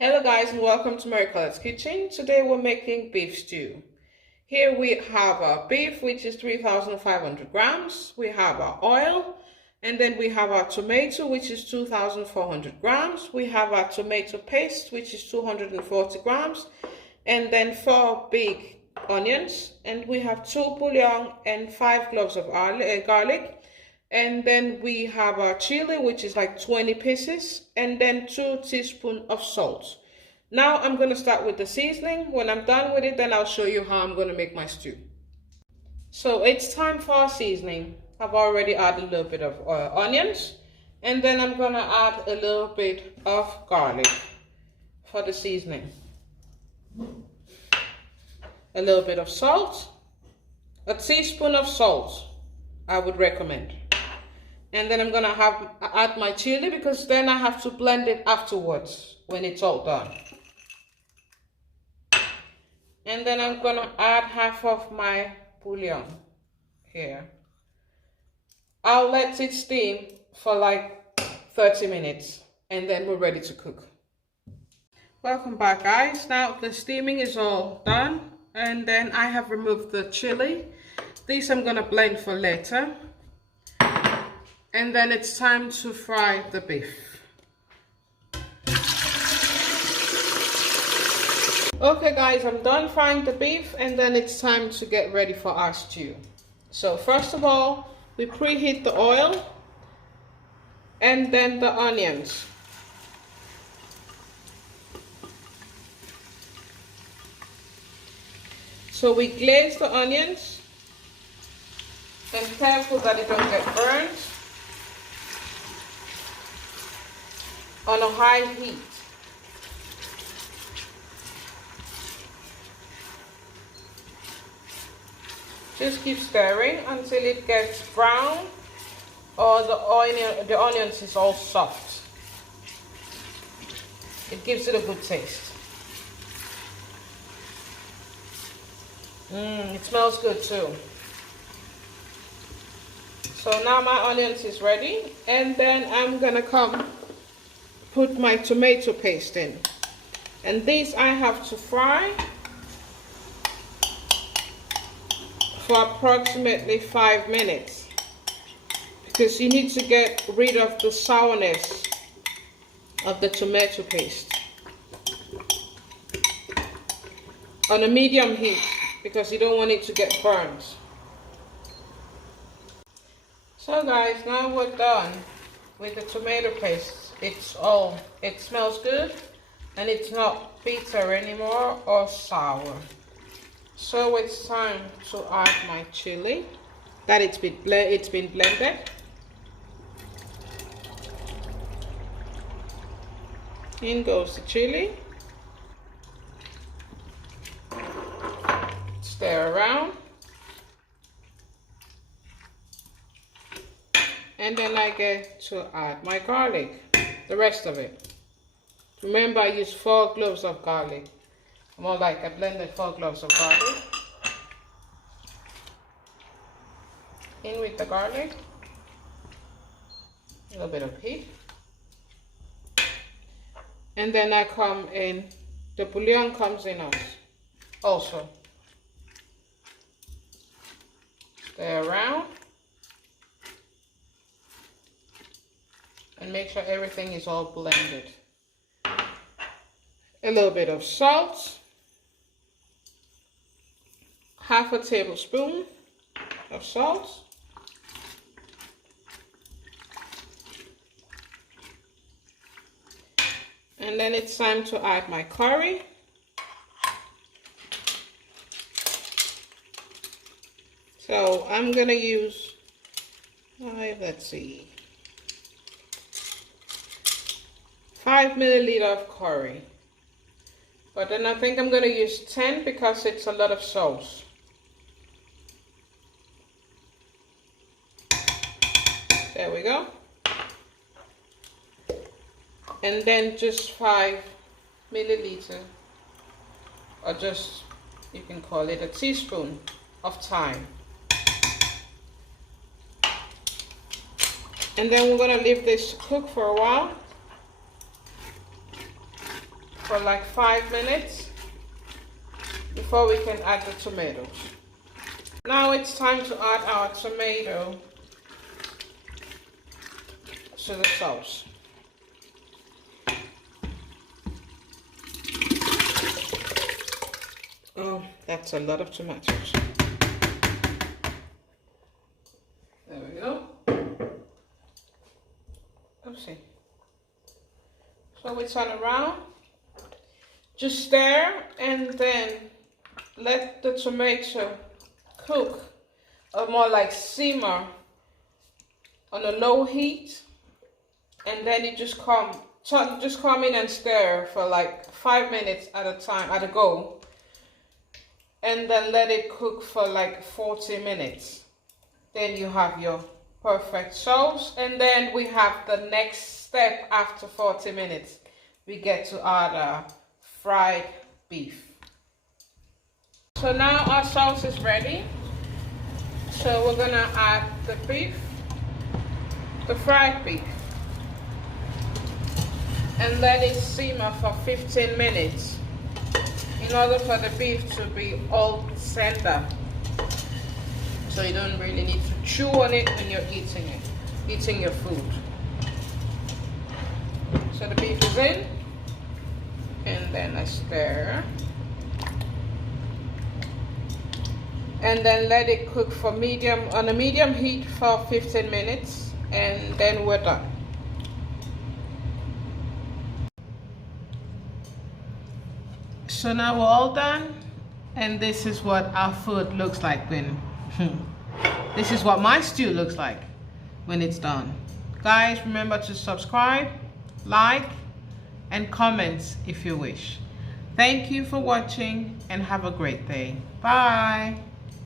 Hello guys and welcome to Mary-Collets kitchen. Today we're making beef stew. Here we have our beef, which is 3,500 grams. We have our oil, and then we have our tomato, which is 2,400 grams. We have our tomato paste, which is 240 grams, and then 4 big onions, and we have 2 bouillon and 5 cloves of garlic. And then we have our chili, which is like 20 pieces, and then 2 teaspoons of salt. Now I'm going to start with the seasoning. When I'm done with it, then I'll show you how I'm going to make my stew. So it's time for our seasoning. I've already added a little bit of onions, and then I'm going to add a little bit of garlic for the seasoning. A little bit of salt, a teaspoon of salt, I would recommend. And then I'm going to add my chili, because then I have to blend it afterwards when it's all done. And then I'm going to add half of my bouillon here. I'll let it steam for like 30 minutes and then we're ready to cook. Welcome back guys. Now the steaming is all done, and then I have removed the chili. These I'm going to blend for later. And then it's time to fry the beef. Okay guys, I'm done frying the beef, and then it's time to get ready for our stew. So first of all, we preheat the oil and then the onions. So we glaze the onions, and careful that it don't get burned. On a high heat. Just keep stirring until it gets brown or the onions is all soft. It gives it a good taste. It smells good too. So now my onions is ready, and then I'm gonna put my tomato paste in, and these I have to fry for approximately 5 minutes, because you need to get rid of the sourness of the tomato paste on a medium heat, because you don't want it to get burned. So guys, now we're done with the tomato paste. It smells good, and it's not bitter anymore or sour. So it's time to add my chili that it's been blended. In goes the chili. Stir around. And then I get to add my garlic, the rest of it. Remember, I used 4 cloves of garlic. More like I blended 4 cloves of garlic. In with the garlic. A little bit of heat. And then I come in, the bouillon comes in also. Stir around. And make sure everything is all blended. A little bit of salt, half a tablespoon of salt, and then it's time to add my curry. So I'm gonna use 5 milliliters of curry. But then I think I'm going to use 10 because it's a lot of sauce. There we go. And then just 5 milliliters, or just, you can call it a teaspoon of thyme. And then we're going to leave this to cook for a while. for like 5 minutes before we can add the tomatoes. Now it's time to add our tomato to the sauce. Oh, that's a lot of tomatoes. There we go. Oopsie. So we turn around, just stir, and then let the tomato cook, or more like simmer, on a low heat, and then you just come in and stir for like 5 minutes at a time, at a go, and then let it cook for like 40 minutes. Then you have your perfect sauce, and then we have the next step after 40 minutes. We get to add fried beef. So now our sauce is ready. So we're gonna add the beef, the fried beef, and let it simmer for 15 minutes in order for the beef to be all tender. So you don't really need to chew on it when you're eating your food. So the beef is in, and then I stir. And then let it cook for on a medium heat for 15 minutes, and then we're done. So now we're all done, and this is what our food looks like when this is what my stew looks like when it's done. Guys, remember to subscribe, like, and comment if you wish. Thank you for watching, and have a great day. Bye.